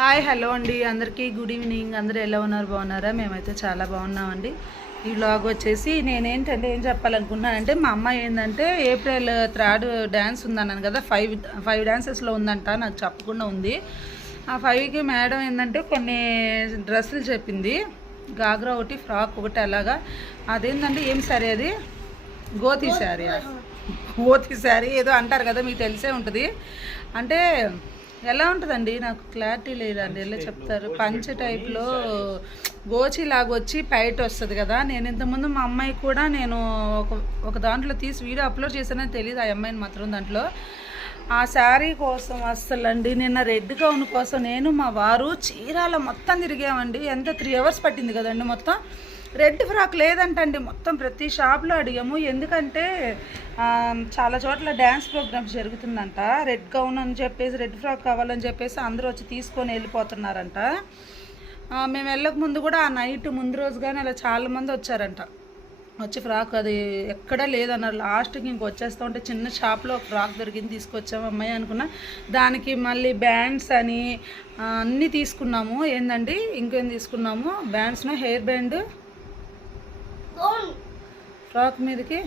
Hi hello అండి, అందరికీ good evening. అందరూ ఎలా ఉన్నారు? బాగున్నారా? మేమైతే చాలా బాగున్నామండి. ఈ వ్లాగ్ వచ్చేసి నేనేంటంటే ఏం చెప్పాలనుకున్నానంటే, మా అమ్మాయి ఏంటంటే April 3rd డ్యాన్స్ ఉందన్నాను కదా, ఫైవ్ డ్యాన్సెస్లో ఉందంట, నాకు చెప్పకుండా ఉంది. ఆ 5కి మేడం ఏంటంటే కొన్ని డ్రెస్సులు చెప్పింది, గాగ్రా ఒకటి, ఫ్రాక్ ఒకటి, అలాగా. అదేంటంటే ఏం శారీ అది? గోతి శారీ ఏదో అంటారు కదా, మీకు తెలిసే ఉంటుంది. అంటే ఎలా ఉంటుందండి, నాకు క్లారిటీ లేదండి, ఎలా చెప్తారు. పంచ టైప్లో గోచి లాగొచ్చి పైట వస్తుంది కదా. నేను ఇంతకుముందు మా అమ్మాయి కూడా నేను ఒక దాంట్లో తీసి వీడియో అప్లోడ్ చేశానని తెలియదు, ఆ అమ్మాయిని మాత్రం. దాంట్లో ఆ శారీ కోసం అస్సలండి నిన్న రెడ్ గౌన్ కోసం నేను మా వారు చీరాల మొత్తం తిరిగామండి. ఎంత 3 hours పట్టింది కదండి. మొత్తం రెడ్ ఫ్రాక్ లేదంటండి, మొత్తం ప్రతి షాప్లో అడిగాము. ఎందుకంటే చాలా చోట్ల డ్యాన్స్ ప్రోగ్రామ్స్ జరుగుతుందంట. రెడ్ గౌన్ అని చెప్పేసి, రెడ్ ఫ్రాక్ కావాలని చెప్పేసి అందరూ వచ్చి తీసుకొని వెళ్ళిపోతున్నారంట. మేము వెళ్ళక ముందు కూడా ఆ నైట్ ముందు రోజు కానీ అలా చాలామంది వచ్చారంట. వచ్చి ఫ్రాక్ అది ఎక్కడా లేదన్నారు. లాస్ట్కి ఇంకొచ్చేస్తూ ఉంటే చిన్న షాప్లో ఫ్రాక్ దొరికింది, తీసుకొచ్చాము అమ్మాయి అనుకున్నా. దానికి మళ్ళీ బ్యాండ్స్ అని అన్నీ తీసుకున్నాము. ఏంటండి ఇంకేం తీసుకున్నాము, బ్యాండ్స్ను హెయిర్ బ్యాండ్, ఫ్రాక్ మీదకి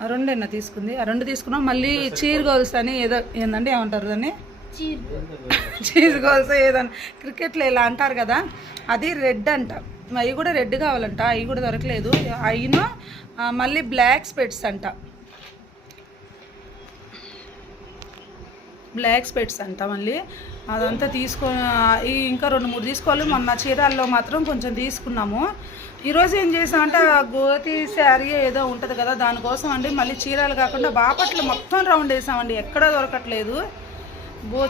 ఆ రెండేనా తీసుకుంది, ఆ రెండు తీసుకున్నాం. మళ్ళీ చీర్ గోల్స్ అని ఏదో ఏందండి ఏమంటారు దాన్ని, చీజ్ గోల్స్ ఏదని క్రికెట్లో ఇలా అంటారు కదా, అది రెడ్ అంట. అవి కూడా రెడ్ కావాలంట, అవి కూడా దొరకలేదు. అయిను మళ్ళీ బ్లాక్ స్పెట్స్ అంట, బ్లాక్ స్పెట్స్ అంట. మళ్ళీ అదంతా ఇంకా 2-3 తీసుకోవాలి. మొన్న చీరాల్లో మాత్రం కొంచెం తీసుకున్నాము. ఈరోజు ఏం చేసామంటే గోతి శారీ ఏదో ఉంటుంది కదా, దానికోసం అండి మళ్ళీ చీరాలు కాకుండా బాపట్ల మొత్తం రౌండ్ వేసామండి, ఎక్కడా దొరకట్లేదు.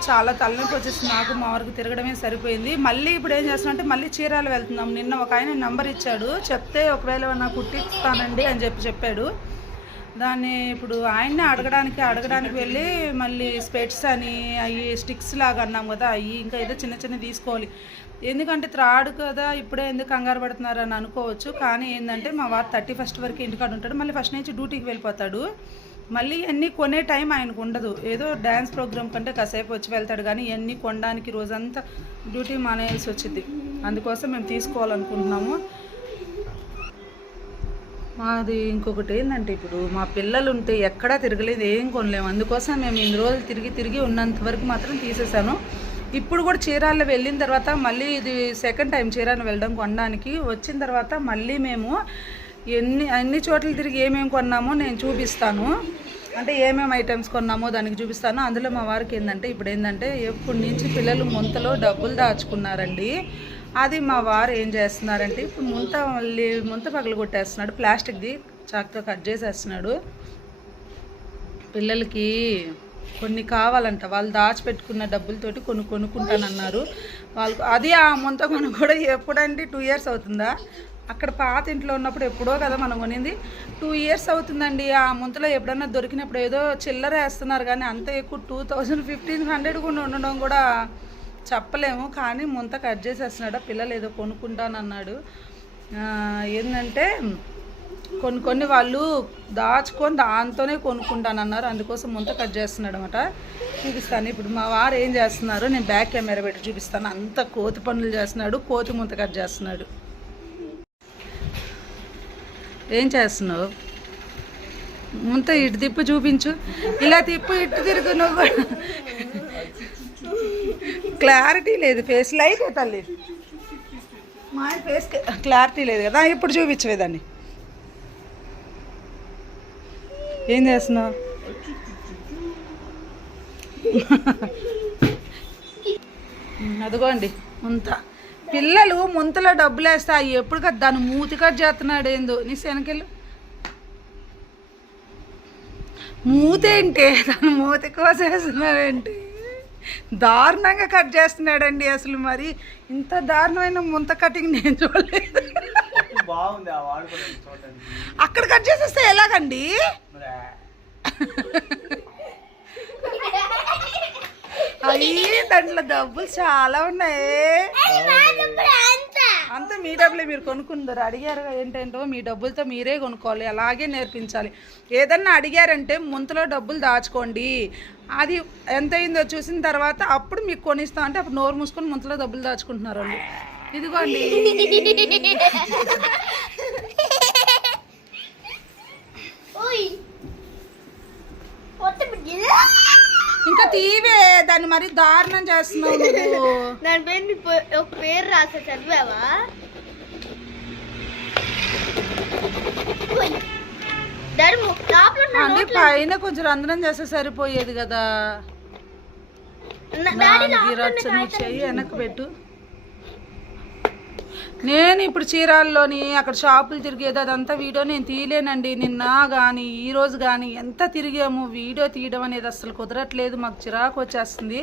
చాలా తలనొప్పి వచ్చేసి నాకు, మా వారికి తిరగడమే సరిపోయింది. మళ్ళీ ఇప్పుడు ఏం చేస్తున్నామంటే మళ్ళీ చీరాలు వెళ్తున్నాం. నిన్న ఒక ఆయన నెంబర్ ఇచ్చాడు, చెప్తే ఒకవేళ నాకు కుట్టిస్తానండి అని చెప్పాడు. దాన్ని ఇప్పుడు ఆయన్నే అడగడానికి వెళ్ళి మళ్ళీ స్పెట్స్ అని అవి స్టిక్స్ లాగా అన్నాం కదా, అవి ఇంకా ఏదో చిన్న తీసుకోవాలి. ఎందుకంటే త్రాడు కదా, ఇప్పుడే ఎందుకు కంగారు పడుతున్నారు అని అనుకోవచ్చు. కానీ ఏంటంటే మా వారు 31st వరకు ఇంటికాడ ఉంటాడు, మళ్ళీ ఫస్ట్ నుంచి డ్యూటీకి వెళ్ళిపోతాడు. మళ్ళీ ఇవన్నీ కొనే టైం ఆయనకు ఉండదు. ఏదో డ్యాన్స్ ప్రోగ్రామ్ కంటే కాసేపు వచ్చి వెళ్తాడు, కానీ ఇవన్నీ కొనడానికి రోజంతా డ్యూటీ మానేయాల్సి వచ్చింది. అందుకోసం మేము తీసుకోవాలనుకుంటున్నాము. మాది ఇంకొకటి ఏంటంటే, ఇప్పుడు మా పిల్లలు ఉంటే ఎక్కడా తిరగలేదు, ఏం కొనలేము. అందుకోసం మేము ఇన్ని రోజులు తిరిగి ఉన్నంత వరకు మాత్రం తీసేసాను. ఇప్పుడు కూడా చీరాల్లో వెళ్ళిన తర్వాత మళ్ళీ ఇది సెకండ్ టైం చీరాలు వెళ్ళడం కొనడానికి. వచ్చిన తర్వాత మళ్ళీ మేము అన్ని చోట్ల తిరిగి ఏమేమి కొన్నామో నేను చూపిస్తాను. అంటే ఏమేమి ఐటమ్స్ కొన్నామో దానికి చూపిస్తాను. అందులో మా వారికి ఏంటంటే ఇప్పుడు ఏంటంటే ఎప్పటి నుంచి పిల్లలు ముంతలో డబ్బులు దాచుకున్నారండి. అది మా వారు ఏం చేస్తున్నారంటే ఇప్పుడు ముంత పగలు కొట్టేస్తున్నాడు, ప్లాస్టిక్ది చాక్తో కట్ చేసేస్తున్నాడు. పిల్లలకి కొన్ని కావాలంట, వాళ్ళు దాచిపెట్టుకున్న డబ్బులతోటి కొనుక్కుంటానన్నారు వాళ్ళు. అది ఆ ముంత కొని కూడా ఎప్పుడంటే 2 years అవుతుందా? అక్కడ పాత ఇంట్లో ఉన్నప్పుడు ఎప్పుడో కదా మనం కొనింది, 2 years అవుతుందండి. ఆ ముంతలో ఎప్పుడన్నా దొరికినప్పుడు ఏదో చిల్లర వేస్తున్నారు, కానీ అంత ఎక్కువ 2000-1500 కూడా ఉండడం కూడా చెప్పలేము. కానీ ముంత కట్ చేసేస్తున్నాడు. పిల్లలు ఏదో కొనుక్కుంటానన్నాడు. ఏంటంటే కొన్ని వాళ్ళు దాచుకొని దాంతోనే కొనుక్కుంటానన్నారు, అందుకోసం ముంత కట్ చేస్తున్నాడు అనమాట. చూపిస్తాను ఇప్పుడు మా వారు ఏం చేస్తున్నారు, నేను బ్యాక్ కెమెరా పెట్టి చూపిస్తాను. అంత కోతి పనులు చేస్తున్నాడు, కోతి ముంత కట్ చేస్తున్నాడు. ఏం చేస్తున్నావు? ముంత ఇటు తిప్పు చూపించు, ఇలా తిప్పు, ఇటు తిరుగు. నువ్వు క్లారిటీ లేదు, ఫేస్ లైట్ తల్లి, మా ఫేస్ క్లారిటీ లేదు కదా. ఇప్పుడు చూపించవేదాన్ని. ఏం చేస్తున్నావు? అదిగోండి ముంత. పిల్లలు ముంతలో డబ్బులు వేస్తే అవి ఎప్పుడు కదా దాన్ని మూతి కట్ చేస్తున్నాడు. ఏందో నీ శనకెళ్ళు మూతేంటి, దాని మూతి కోసేస్తున్నాడేంటి, దారుణంగా కట్ చేస్తున్నాడండి. అసలు మరి ఇంత దారుణమైన ముంత కటింగ్ నేను చూడలేదు. అక్కడ కట్ చేసేస్తే ఎలాగండి? అయ్యి దాంట్లో డబ్బులు చాలా ఉన్నాయి. అంతా మీ డబ్బులే మీరు కొనుక్కుందరు. అడిగారు ఏంటంటో మీ డబ్బులతో మీరే కొనుక్కోవాలి, అలాగే నేర్పించాలి. ఏదన్నా అడిగారంటే ముంతలో డబ్బులు దాచుకోండి, అది ఎంత అయిందో చూసిన తర్వాత అప్పుడు మీకు కొనిస్తాం అంటే అప్పుడు నోరు మూసుకొని ముంతలో డబ్బులు దాచుకుంటున్నారు వాళ్ళు. ఇదిగోండి ఇంకా తీవే, దాన్ని మరి దారుణం చేస్తున్నావు నువ్వు. దాని పేరు ఒక పేరు రాసా, చదివావా? అంటే పైన కొంచెం రంధ్రం చేస్తే సరిపోయేది కదా. చెయ్యి వెనక్కి పెట్టు. నేను ఇప్పుడు చీరాల్లోని అక్కడ షాపులు తిరిగేది అదంతా వీడియో నేను తీయలేనండి. నిన్న కానీ ఈరోజు కానీ ఎంత తిరిగాము, వీడియో తీయడం అనేది అసలు కుదరట్లేదు, మాకు చిరాకు వచ్చేస్తుంది.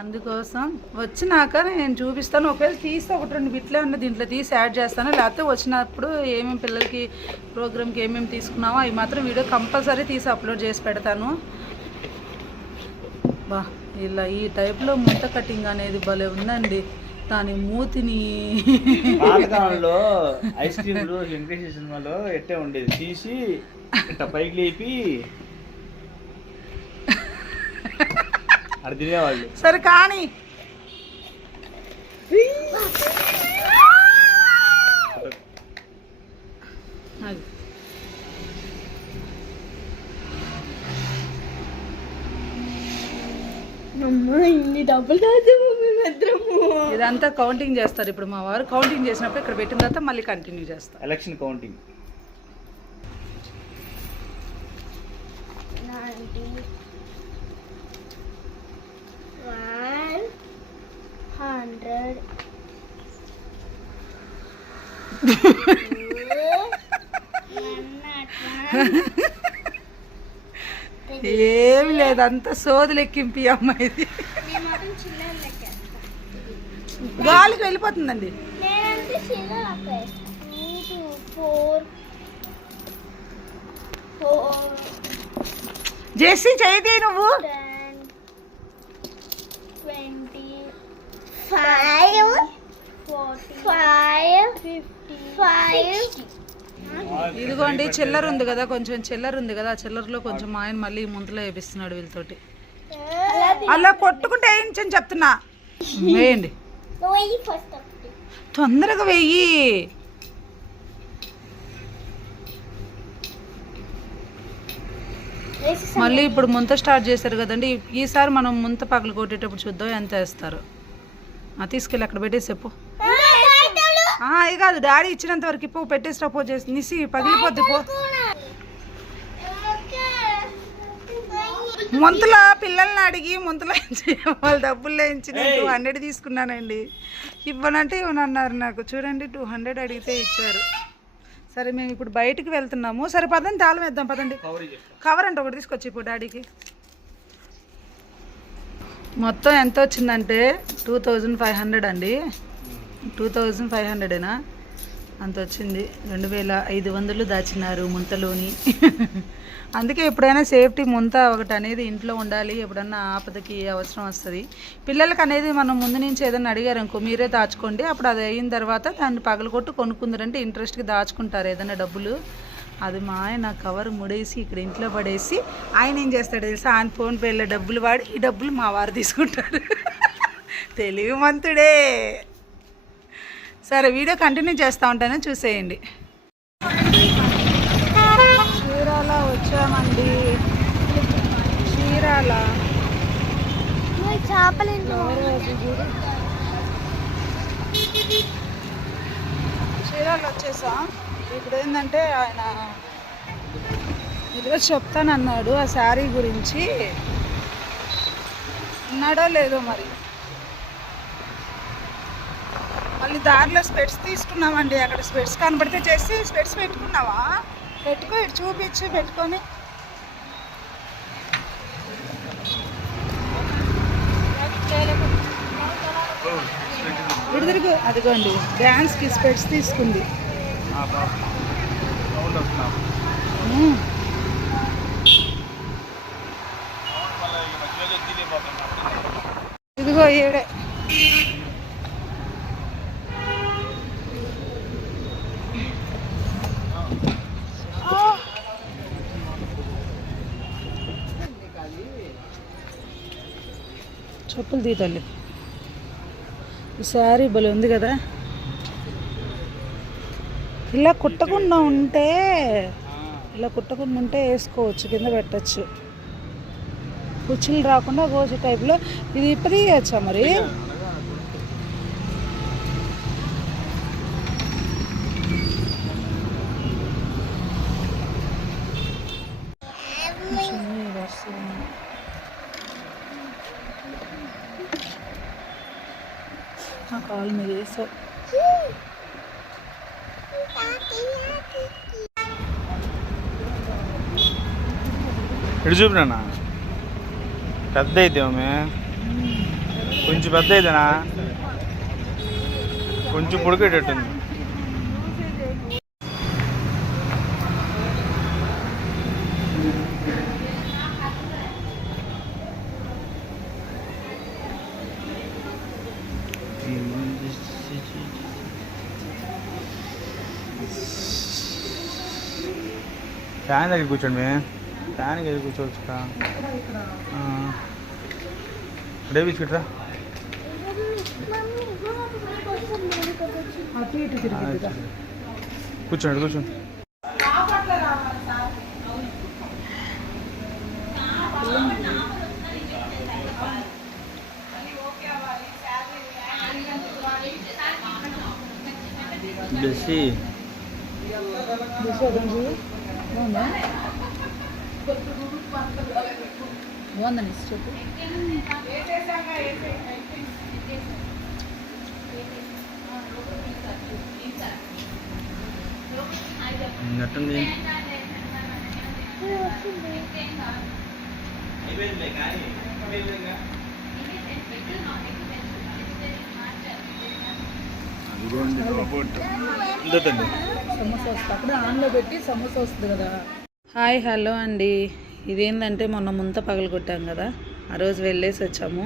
అందుకోసం వచ్చినాక నేను చూపిస్తాను. ఒకవేళ తీస్తే 1-2 బిట్లే ఉన్న దీంట్లో తీసి యాడ్ చేస్తాను, లేకపోతే వచ్చినప్పుడు ఏమేమి పిల్లలకి ప్రోగ్రామ్కి ఏమేమి తీసుకున్నామో అవి మాత్రం వీడియో కంపల్సరీ తీసి అప్లోడ్ చేసి పెడతాను. బా ఇలా ఈ టైప్లో ముద్ద కటింగ్ అనేది భలే ఉందండి. దాని మూతిని పాతకాలంలో ఐస్ క్రీమ్లు వెంకటేశ్వర సినిమాలో ఎట్టే ఉండేది, తీసి ఇట్లా పైకి లేపి అది తినేవాళ్ళు. సరే కానీ ఇన్ని డబ్బులు కాదు, ఇదంతా కౌంటింగ్ చేస్తారు. ఇప్పుడు మా వారు కౌంటింగ్ చేసినప్పుడు ఇక్కడ పెట్టిన తర్వాత మళ్ళీ కంటిన్యూ చేస్తారు. Election counting. ఏమి లేదు, అంతా సోదులు ఎక్కింపి అమ్మాయిది. గాలికి వెళ్ళిపోతుందండి. జెస్సీ చేయి నువ్వు. 25 ఇదిగోండి చిల్లర ఉంది కదా, కొంచెం చిల్లర ఉంది కదా, ఆ చిల్లరలో కొంచెం మా ఆయన మళ్ళీ ముంతలో వేపిస్తున్నాడు వీళ్ళతోటి. అలా కొట్టుకుంటే వేయించని చెప్తున్నా. వేయండి తొందరగా వెయ్యి. మళ్ళీ ఇప్పుడు ముంత స్టార్ట్ చేశారు కదండి, ఈసారి మనం ముంత పగలు కొట్టేటప్పుడు చూద్దాం ఎంత వేస్తారు. తీసుకెళ్ళి అక్కడ పెట్టేసి చెప్పు. అది కాదు, డాడీ ఇచ్చినంత వరకు ఇప్పు, పెట్టేసి పో చేసి నిసి పగిలిపోద్ది పో. ముంతలో పిల్లల్ని అడిగి ముంతలో వాళ్ళ డబ్బుల్లో ఇచ్చి నేను 200 తీసుకున్నానండి. ఇవ్వనంటే ఇవ్వనన్నారు నాకు. చూడండి 200 అడిగితే ఇచ్చారు. సరే మేము ఇప్పుడు బయటికి వెళ్తున్నాము. సరే పదండి తాళం వేద్దాం, పదండి. కవర్ అంటే ఒకటి తీసుకొచ్చి ఇప్పుడు డాడీకి. మొత్తం ఎంత వచ్చిందంటే 2500 అండి. 2500ఏనా అంత వచ్చింది. 2500 దాచినారు ముంతలోని. అందుకే ఎప్పుడైనా సేఫ్టీ ముంత ఒకటి అనేది ఇంట్లో ఉండాలి, ఎప్పుడన్నా ఆపదకి అవసరం వస్తుంది. పిల్లలకి అనేది మనం ముందు నుంచి ఏదైనా అడిగారు అనుకో, మీరే దాచుకోండి, అప్పుడు అది అయిన తర్వాత దాన్ని పగలగొట్టు కొనుక్కుందరంటే ఇంట్రెస్ట్కి దాచుకుంటారు ఏదైనా డబ్బులు. అది మా ఆయన కవర్ ముడేసి ఇక్కడ ఇంట్లో పడేసి ఆయన ఏం చేస్తాడు తెలుసా, ఆయన ఫోన్పేలో డబ్బులు వాడి ఈ డబ్బులు మా వారు తీసుకుంటాడు. తెలివి మంతుడే. సరే వీడియో కంటిన్యూ చేస్తూ ఉంటాను, చూసేయండి. చీరాల వచ్చామండి. చీరాల చీరాల వచ్చేసాం. ఇప్పుడు ఏంటంటే ఆయన ఈరోజు చెప్తానన్నాడు ఆ శారీ గురించి. ఉన్నాడో లేదో మరి. మళ్ళీ దారిలో స్పెట్స్ తీసుకున్నామండి. అక్కడ స్పెట్స్ కనబడితే చేసి స్పెట్స్ పెట్టుకున్నావా, పెట్టుకో, ఇటు చూపించి పెట్టుకొని. విడుదలకు అదిగోండి డ్యాన్స్కి స్పెట్స్ తీసుకుంది. ఇదిగో ఈడే చెప్పులు తీ తల్లి. ఈ శారీ భలే ఉంది కదా. ఇలా కుట్టకుండా ఉంటే వేసుకోవచ్చు, కింద పెట్టచ్చు. కుర్చీలు రాకుండా గోచి టైప్లో ఇది ఇప్పటియచ్చా మరి. నా కాలు మీద వేసావు. ఇటు చూపినా పెద్ద అయితే కొంచెం పెద్ద అయితేనా కొంచెం పొడికేటట్టుంది. ఫ్యాన్ దగ్గర కూర్చోండి. ఫ్యాన్ దగ్గర కూర్చోవచ్చు. డేవిడ్ కిట్రా కూర్చోండి కూర్చోండి. బెస్సీ బాగుందని చెప్పు. నట్టుంది. సమోసా వస్తుంది అప్పుడు ఆన్లో పెట్టి సమోసా వస్తుంది కదా. హాయ్ హలో అండి. ఇదేంటంటే మొన్న ముంత పగలగొట్టాం కదా, ఆ రోజు వెళ్ళేసి వచ్చాము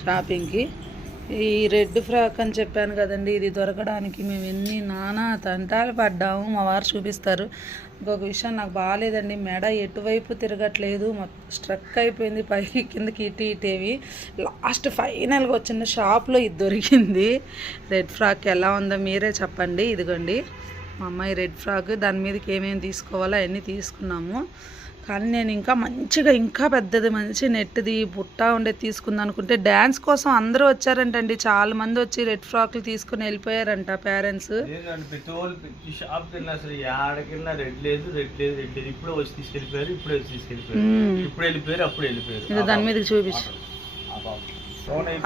షాపింగ్కి. ఈ రెడ్ ఫ్రాక్ అని చెప్పాను కదండి, ఇది దొరకడానికి మేము ఎన్ని నానా తంటాలు పడ్డాము. మా వారు చూపిస్తారు. ఇంకొక విషయం నాకు బాగాలేదండి, మెడ ఎటువైపు తిరగట్లేదు, స్ట్రక్ అయిపోయింది, పైకి కిందకి ఇటేవి. లాస్ట్ ఫైనల్గా వచ్చిన షాప్లో ఇది దొరికింది. రెడ్ ఫ్రాక్ ఎలా ఉందో మీరే చెప్పండి. ఇదిగోండి మా అమ్మాయి రెడ్ ఫ్రాక్, దాని మీదకి ఏమేమి తీసుకోవాలో అవన్నీ తీసుకున్నాము. కానీ నేను ఇంకా పెద్దది మంచి నెట్ది బుట్ట ఉండేది తీసుకుందాం అనుకుంటే డ్యాన్స్ కోసం అందరూ వచ్చారంటండి. చాలా మంది వచ్చి రెడ్ ఫ్రాక్లు తీసుకుని వెళ్ళిపోయారంట పేరెంట్స్. దాని మీదకి చూపించు.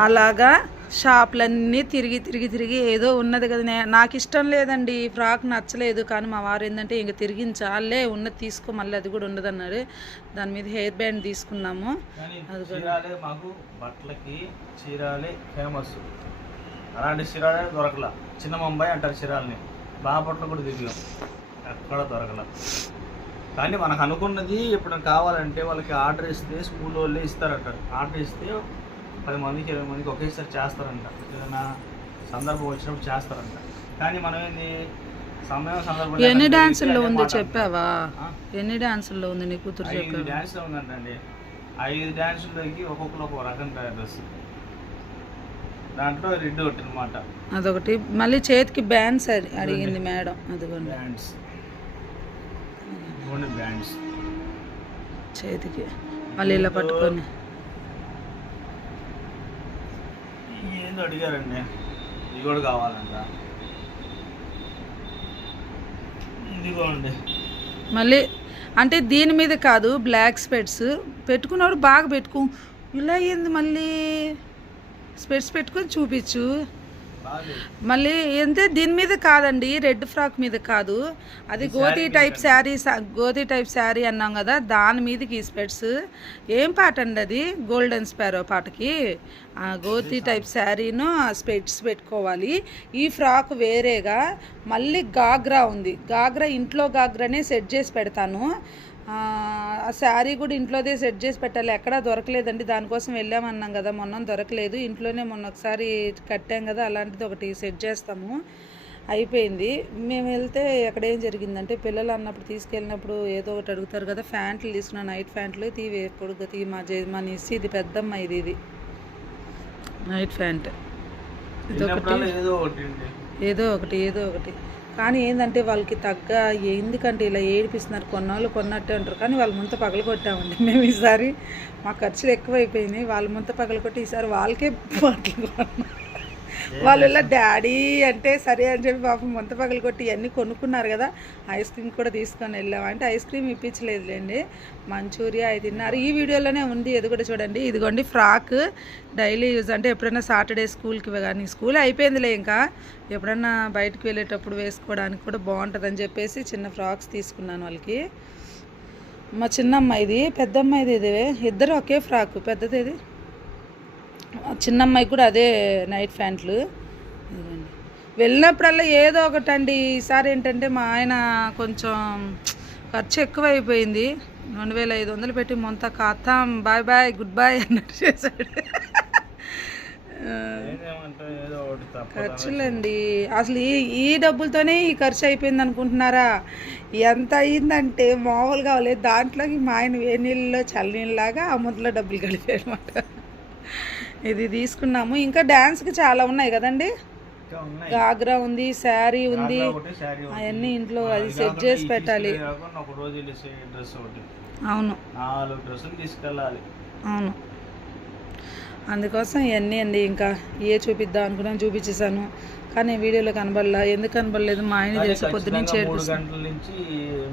అలాగా షాపులన్నీ తిరిగి ఏదో ఉన్నది కదా. నాకు ఇష్టం లేదండి, ఫ్రాక్ నచ్చలేదు. కానీ మా వారు ఏంటంటే ఇంక తిరిగించాలే, ఉన్నది తీసుకో, మళ్ళీ అది కూడా ఉండదు అన్నాడు. దాని మీద హెయిర్ బ్యాండ్ తీసుకున్నాము. అది మాకు బట్టలకి చీరాలే ఫేమస్. అలాంటి చీరాలే దొరకల. చిన్న ముంబై అంటారు చీరాలని. బాపట్ల కూడా తిరిగాం, ఎక్కడ దొరకల. కానీ మనకు అనుకున్నది ఎప్పుడైనా కావాలంటే వాళ్ళకి ఆర్డర్ ఇస్తే స్కూల్ వాళ్ళే ఇస్తారంట. ఆర్డర్ ఇస్తే 10 మందికి 20 మందికి ఒకేసారి చేస్తారంట. ఏదైనా సందర్భం వచ్చినప్పుడు చేస్తారంట. కానీ మనం ఏంది సందర్భం ఎన్ని డాన్సుల్లో ఉందో చెప్పావా? ఎన్ని డాన్సుల్లో ఉంది నీ కూతురు? 5 డాన్సులు ఉందంటండి. 5 డాన్సుల్లోకి ఒక్కొక్కరు ఒక రకం డ్రెస్. దాంట్లో రెడ్ ఒకటి అనమాట, అదొకటి. మళ్ళీ చేతికి బ్యాండ్స్ అడిగింది మేడం. అదిగోండి బ్యాండ్స్ చేతికి మళ్ళీ ఇలా పట్టుకొని ఏందో అడిగారండి. ఇది కూడా కావాలంట. ఇదిగోండి మళ్ళీ అంటే దీని మీద కాదు, బ్లాక్ స్పెట్స్ పెట్టుకున్నాడు. బాగా పెట్టుకో. ఇలా ఏంది మళ్ళీ స్పెట్స్ పెట్టుకొని చూపించు. మళ్ళీ ఏంటే దీని మీద కాదండి, రెడ్ ఫ్రాక్ మీద కాదు, అది గోతి టైప్ శారీ అన్నాం కదా, దాని మీదకి ఈ స్పెట్స్. ఏం పాట అండి అది? గోల్డెన్ స్పారో పాటకి గోతి టైప్ శారీను స్పెట్స్ పెట్టుకోవాలి. ఈ ఫ్రాక్ వేరేగా. మళ్ళీ గాగ్రా ఉంది. గాగ్రా ఇంట్లో గాగ్రానే సెట్ చేసి పెడతాను. ఆ శారీ కూడా ఇంట్లోదే సెట్ చేసి పెట్టాలి. ఎక్కడా దొరకలేదండి. దానికోసం వెళ్ళామన్నాం కదా, మొన్న దొరకలేదు. ఇంట్లోనే మొన్న ఒకసారి కట్టాం కదా, అలాంటిది ఒకటి సెట్ చేస్తాము. అయిపోయింది. మేము వెళ్తే అక్కడ ఏం జరిగిందంటే, పిల్లలు అన్నప్పుడు తీసుకెళ్ళినప్పుడు ఏదో ఒకటి అడుగుతారు కదా. ప్యాంట్లు తీసుకున్నా, నైట్ ప్యాంట్లు. తీవి ఎప్పుడు మా నిస్సి, ఇది పెద్దమ్మ. ఇది నైట్ ప్యాంట్ ఇదొకటి వెళ్ళినప్పుడల్లా ఏదో ఒకటి ఏదో ఒకటి కానీ ఏంటంటే వాళ్ళకి తగ్గ ఎందుకంటే ఇలా ఏడిపిస్తున్నారు కొన్నాళ్ళు కొన్నట్టే ఉంటారు కానీ వాళ్ళ ముంత పగలు కొట్టామండి మేము ఈసారి మా ఖర్చులు ఎక్కువైపోయినాయి వాళ్ళ ముంత పగలు కొట్టి ఈసారి వాళ్ళకే బట్టలు కొన్నాం వాళ్ళు ఇలా డాడీ అంటే సరే అని చెప్పి పాపం ముంత పగలు కొట్టి ఇవన్నీ కొనుక్కున్నారు కదా ఐస్ క్రీమ్ కూడా తీసుకొని వెళ్ళాం అంటే ఐస్ క్రీమ్ ఇప్పించలేదులేండి మంచూరియా అవి తిన్నారు ఈ వీడియోలోనే ఉంది ఇది కూడా చూడండి ఇదిగోండి ఫ్రాక్ డైలీ యూజ్ అంటే ఎప్పుడైనా సాటర్డే స్కూల్కి కానీ స్కూల్ అయిపోయిందిలే ఇంకా ఎప్పుడన్నా బయటకు వెళ్ళేటప్పుడు వేసుకోవడానికి కూడా బాగుంటుందని చెప్పేసి చిన్న ఫ్రాక్స్ తీసుకున్నాను వాళ్ళకి మా చిన్న అమ్మాయిది పెద్ద అమ్మాయిది ఇది ఇద్దరు ఒకే ఫ్రాక్ పెద్దది ఇది చిన్న అమ్మాయి కూడా అదే నైట్ ప్యాంట్లు వెళ్ళినప్పుడల్లా ఏదో ఒకటి అండి ఈసారి ఏంటంటే మా ఆయన కొంచెం ఖర్చు ఎక్కువైపోయింది 2500 పెట్టి మొంత ఖాతాం బాయ్ బాయ్ గుడ్ బాయ్ అన్నట్టు చేశాడు ఖర్చులండి అసలు ఈ డబ్బులతోనే ఈ ఖర్చు అయిపోయింది అనుకుంటున్నారా ఎంత అయ్యిందంటే మామూలుగా లేదు దాంట్లోకి మా ఆయన వేడి నీళ్ళలో చల్ల నీళ్ళలాగా ఆ ముద్దలో డబ్బులు కలిపాయి అనమాట ఇది తీసుకున్నాము ఇంకా డ్యాన్స్కి చాలా ఉన్నాయి కదండి గాగ్రా ఉంది శారీ ఉంది అవన్నీ ఇంట్లో అది సెట్ చేసి పెట్టాలి అవును అవును అందుకోసం ఇవన్నీ అండి ఇంకా చూపిద్దాం అనుకున్నాను చూపించేసాను కానీ వీడియోలో కనబడలా ఎందుకు కనబడలేదు మా ఆయన తెలిసి పొద్దున్నుంచి 3 గంటల నుంచి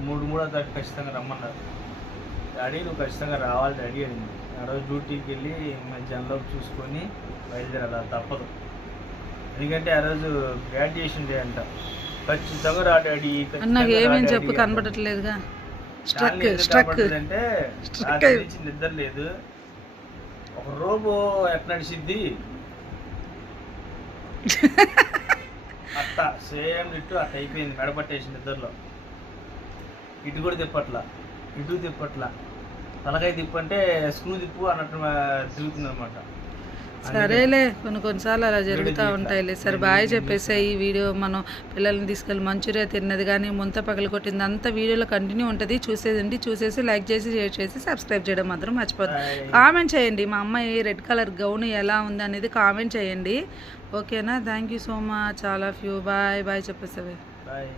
3:30 ఖచ్చితంగా రమ్మన్నారు డాడీ నువ్వు ఖచ్చితంగా రావాలి డాడీ అని ఆ రోజు డ్యూటీకి వెళ్ళి మధ్యాహ్నంలో చూసుకొని బయలుదేరాలి తప్పదు ఎందుకంటే ఆ రోజు గ్రాడ్యుయేషన్ డే అంట ఖచ్చితంగా రా డాడీ నాకు ఏమేమి చెప్పు కనబడట్లేదుగా అంటే రాత్రి నుంచి నిద్ర లేదు ఒక రోబో ఎట్లా నడిచిద్ది అట్ట సేమ్ ఇటు అట్ట అయిపోయింది మెడపట్టేసి నిద్రలో ఇటు కూడా తిప్పట్లా ఇటు తిప్పట్లా తలకాయ తిప్పు అంటే స్క్రూ తిప్పు అన్నట్టు తిరుగుతుంది అనమాట సరేలే కొన్నిసార్లు అలా జరుగుతూ ఉంటాయిలే సరే బాయ్ చెప్పేసే ఈ వీడియో మనం పిల్లల్ని తీసుకెళ్ళి మంచూరియా తిన్నది కానీ ముంత పగలు కొట్టింది అంతా వీడియోలో కంటిన్యూ ఉంటుంది చూసేసి లైక్ చేసి షేర్ చేసి సబ్స్క్రైబ్ చేయడం మాత్రం మర్చిపోతుంది కామెంట్ చేయండి మా అమ్మాయి రెడ్ కలర్ గౌన్ ఎలా ఉంది అనేది కామెంట్ చేయండి ఓకేనా thank you so much all of you bye bye చెప్పేసావే బాయ్